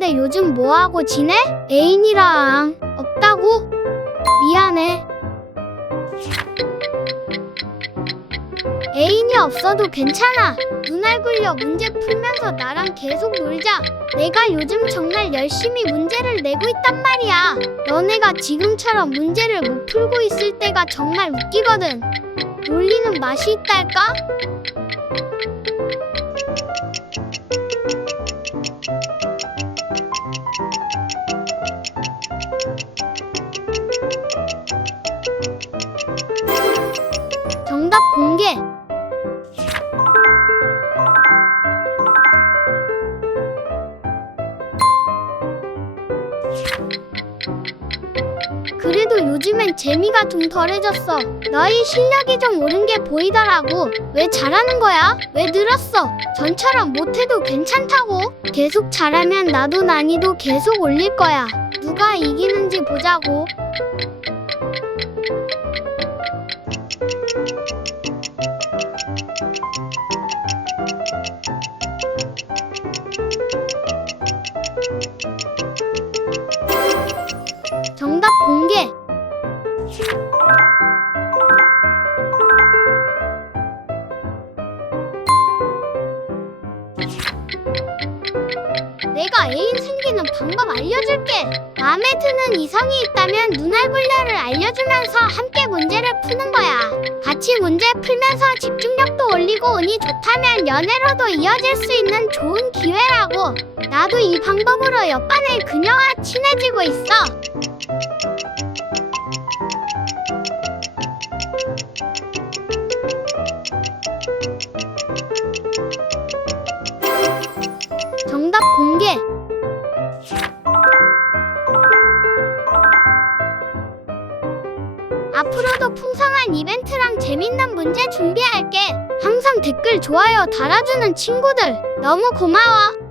있는데 요즘 뭐하고 지내? 애인이랑 없다고? 미안해. 애인이 없어도 괜찮아. 눈알 굴려 문제 풀면서 나랑 계속 놀자. 내가 요즘 정말 열심히 문제를 내고 있단 말이야. 너네가 지금처럼 문제를 못 풀고 있을 때가 정말 웃기거든. 놀리는 맛이 있달까? 정답 공개. 그래도 요즘엔 재미가 좀 덜해졌어. 너희 실력이 좀 오른 게 보이더라고. 왜 잘하는 거야? 왜 늘었어? 전처럼 못해도 괜찮다고. 계속 잘하면 나도 난이도 계속 올릴 거야. 누가 이기는지 보자고. 내가 애인 생기는 방법 알려줄게. 마음에 드는 이성이 있다면 눈알굴려를 알려주면서 함께 문제를 푸는 거야. 같이 문제 풀면서 집중력도 올리고 운이 좋다면 연애로도 이어질 수 있는 좋은 기회라고. 나도 이 방법으로 옆반의 그녀와 친해지고 있어. 정답 공개. 앞으로도 풍성한 이벤트랑 재밌는 문제 준비할게. 항상 댓글 좋아요 달아주는 친구들 너무 고마워.